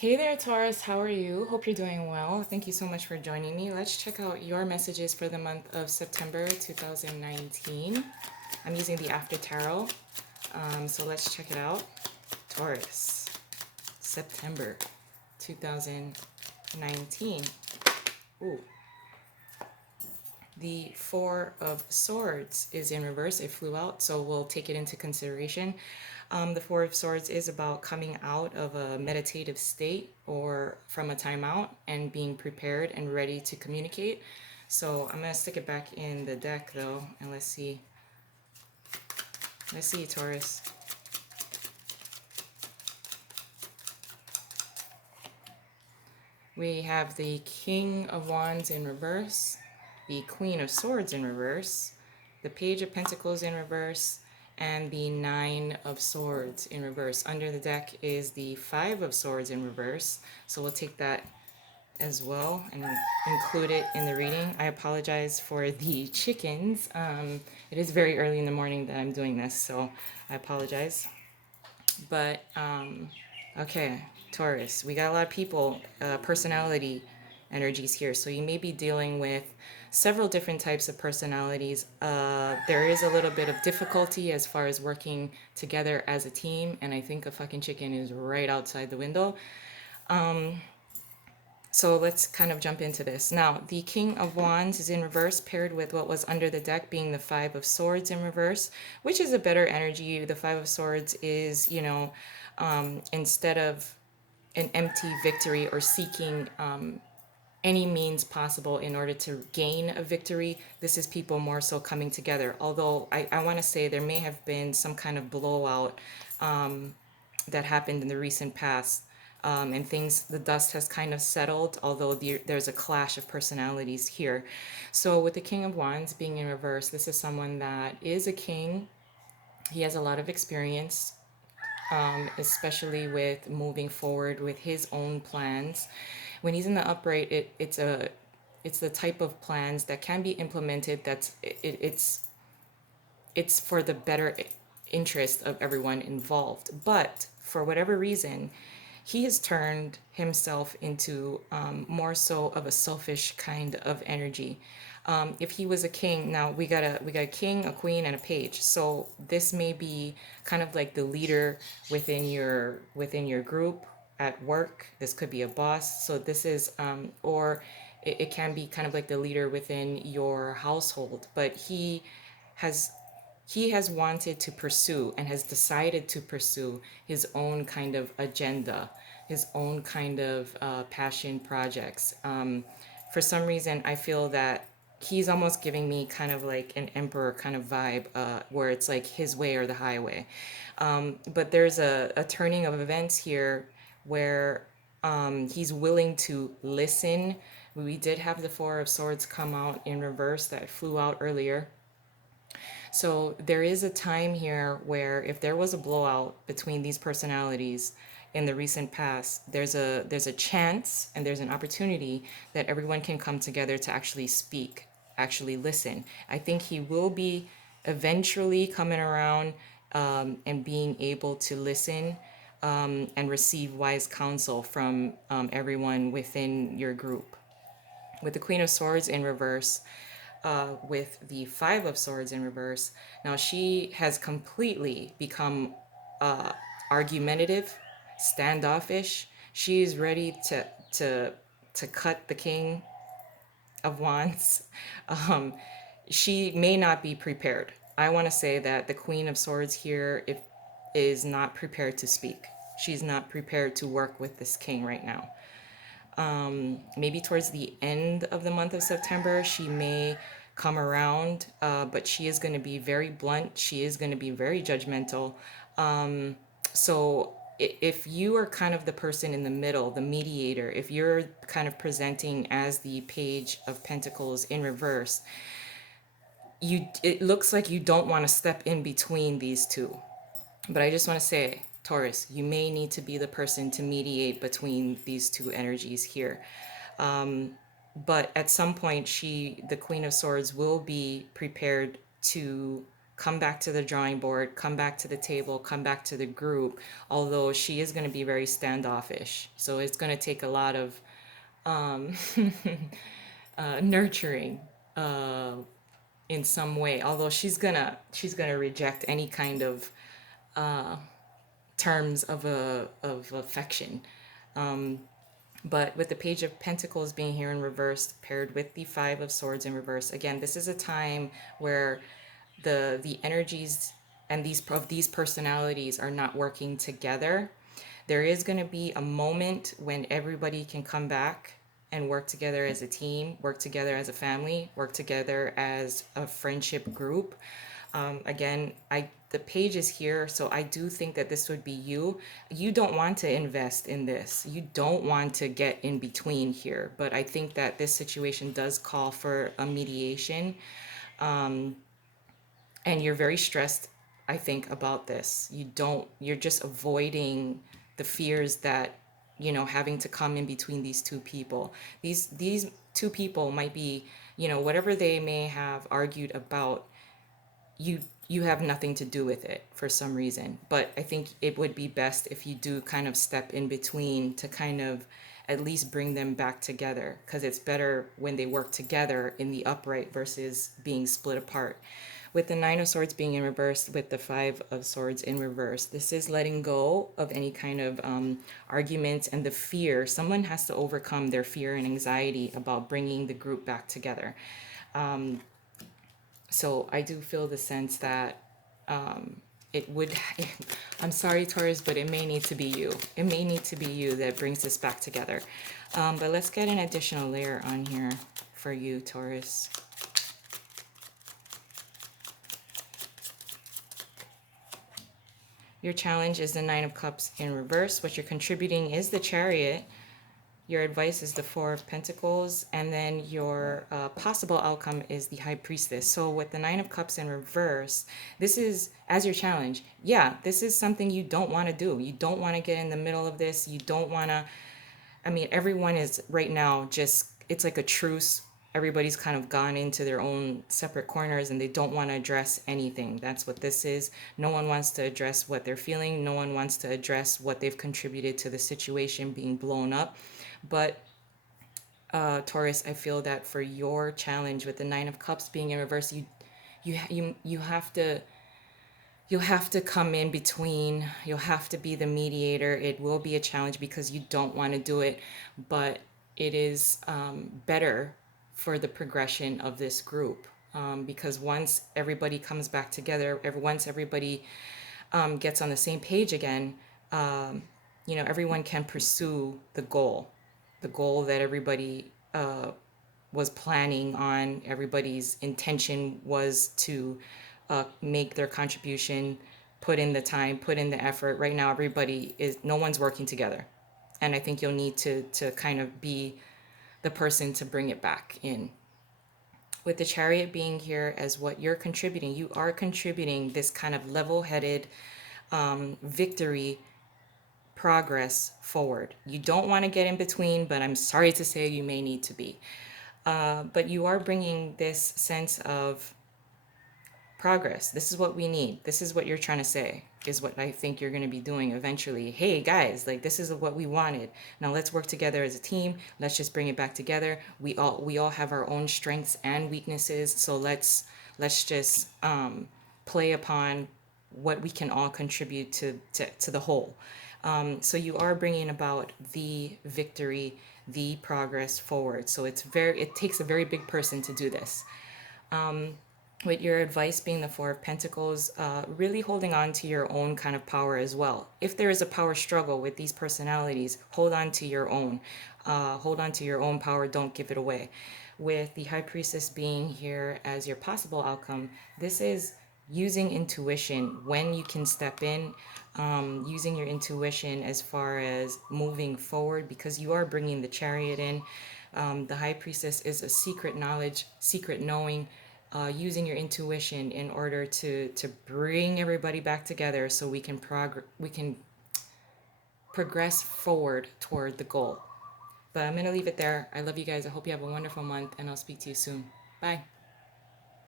Hey there, Taurus. How are you? Hope you're doing well. Thank you so much for joining me. Let's check out your messages for the month of September 2019. I'm using the After Tarot, so let's check it out. Taurus, September 2019. Ooh, the Four of Swords is in reverse. It flew out, so we'll take it into consideration. The Four of Swords is about coming out of a meditative state or from a timeout and being prepared and ready to communicate. So I'm going to stick it back in the deck though, and let's see. Let's see, Taurus. We have the King of Wands in reverse, the Queen of Swords in reverse, the Page of Pentacles in reverse, and the Nine of Swords in reverse. Under the deck is the Five of Swords in reverse, so we'll take that as well and include it in the reading. I apologize for the chickens. It is very early in the morning that I'm doing this, so I apologize. But okay, Taurus, we got a lot of people, personality energies here. So you may be dealing with several different types of personalities. There is a little bit of difficulty as far as working together as a team, and I think a fucking chicken is right outside the window. So let's kind of jump into this. Now, the King of Wands is in reverse, paired with what was under the deck being the Five of Swords in reverse, which is a better energy. The Five of Swords is, instead of an empty victory or seeking any means possible in order to gain a victory, this is people more so coming together. Although I want to say there may have been some kind of blowout that happened in the recent past, and things, the dust has kind of settled, although there's a clash of personalities here. So with the King of Wands being in reverse, this is someone that is a king. He has a lot of experience, especially with moving forward with his own plans. When he's in the upright, it's the type of plans that can be implemented. It's for the better interest of everyone involved. But for whatever reason, he has turned himself into more so of a selfish kind of energy. If he was a king, now we got a king, a queen, and a page. So this may be kind of like the leader within your group at work. This could be a boss. So this is or it can be kind of like the leader within your household. But has he has wanted to pursue and has decided to pursue his own kind of agenda, his own kind of passion projects. For some reason, I feel that he's almost giving me kind of like an emperor kind of vibe, where it's like his way or the highway. But there's a turning of events here where he's willing to listen. We did have the Four of Swords come out in reverse that flew out earlier. So there is a time here where if there was a blowout between these personalities in the recent past, there's a chance and there's an opportunity that everyone can come together to actually speak, actually listen. I think he will be eventually coming around, and being able to listen, and receive wise counsel from everyone within your group. With the Queen of Swords in reverse, with the Five of Swords in reverse. Now she has completely become argumentative, standoffish. She's ready to cut the King of Wands. Um, she may not be prepared. I want to say that the Queen of Swords here is not prepared to speak. She's not prepared to work with this king right now. Maybe towards the end of the month of September, she may come around, but she is going to be very blunt. She is going to be very judgmental. So if you are kind of the person in the middle, the mediator, if you're kind of presenting as the Page of Pentacles in reverse, it looks like you don't want to step in between these two. But I just want to say, Taurus, you may need to be the person to mediate between these two energies here. But at some point, the Queen of Swords, will be prepared to come back to the drawing board, come back to the table, come back to the group, although she is going to be very standoffish. So it's going to take a lot of um, nurturing in some way, although she's gonna reject any kind of terms of affection. But with the Page of Pentacles being here in reverse, paired with the Five of Swords in reverse, again, this is a time where the energies and these personalities are not working together. There is going to be a moment when everybody can come back and work together as a team, work together as a family, work together as a friendship group. Again, the page is here, so I do think that this would be you. You don't want to invest in this. You don't want to get in between here, but I think that this situation does call for a mediation, and you're very stressed, I think, about this. You're just avoiding the fears that, having to come in between these two people. These two people might be, whatever they may have argued about, you have nothing to do with it for some reason. But I think it would be best if you do kind of step in between to kind of at least bring them back together, because it's better when they work together in the upright versus being split apart. With the Nine of Swords being in reverse, with the Five of Swords in reverse, this is letting go of any kind of arguments and the fear. Someone has to overcome their fear and anxiety about bringing the group back together. So I do feel the sense that it would, I'm sorry, Taurus, but it may need to be you. It may need to be you that brings this back together. But let's get an additional layer on here for you, Taurus. Your challenge is the Nine of Cups in reverse. What you're contributing is the Chariot. Your advice is the Four of Pentacles, and then your possible outcome is the High Priestess. So with the Nine of Cups in reverse, this is, as your challenge, yeah, this is something you don't want to do. You don't want to get in the middle of this. You don't want to, I mean, everyone is right now just, it's like a truce. Everybody's kind of gone into their own separate corners and they don't want to address anything. That's what this is. No one wants to address what they're feeling. No one wants to address what they've contributed to the situation being blown up. But Taurus, I feel that for your challenge with the Nine of Cups being in reverse, you have to, you'll have to come in between. You'll have to be the mediator. It will be a challenge because you don't want to do it, but it is better for the progression of this group, because once everybody comes back together, once everybody gets on the same page again, everyone can pursue the goal that everybody was planning on. Everybody's intention was to make their contribution, put in the time, put in the effort. Right now, no one's working together. And I think you'll need to kind of be the person to bring it back in. With the Chariot being here as what you're contributing, you are contributing this kind of level-headed victory, progress forward. You don't want to get in between, but I'm sorry to say you may need to be. But you are bringing this sense of progress. This is what we need. This is what you're trying to say, is what I think you're going to be doing eventually. Hey guys, like, this is what we wanted. Now let's work together as a team. Let's just bring it back together. We all have our own strengths and weaknesses. So let's just play upon what we can all contribute to the whole. So you are bringing about the victory, the progress forward. So it takes a very big person to do this. With your advice being the Four of Pentacles, really holding on to your own kind of power as well. If there is a power struggle with these personalities, hold on to your own. Hold on to your own power. Don't give it away. With the High Priestess being here as your possible outcome, this is using intuition when you can step in, using your intuition as far as moving forward, because you are bringing the Chariot in. The High Priestess is a secret knowledge, secret knowing, using your intuition in order to bring everybody back together so we can progress forward toward the goal. But I'm going to leave it there. I love you guys. I hope you have a wonderful month, and I'll speak to you soon. Bye.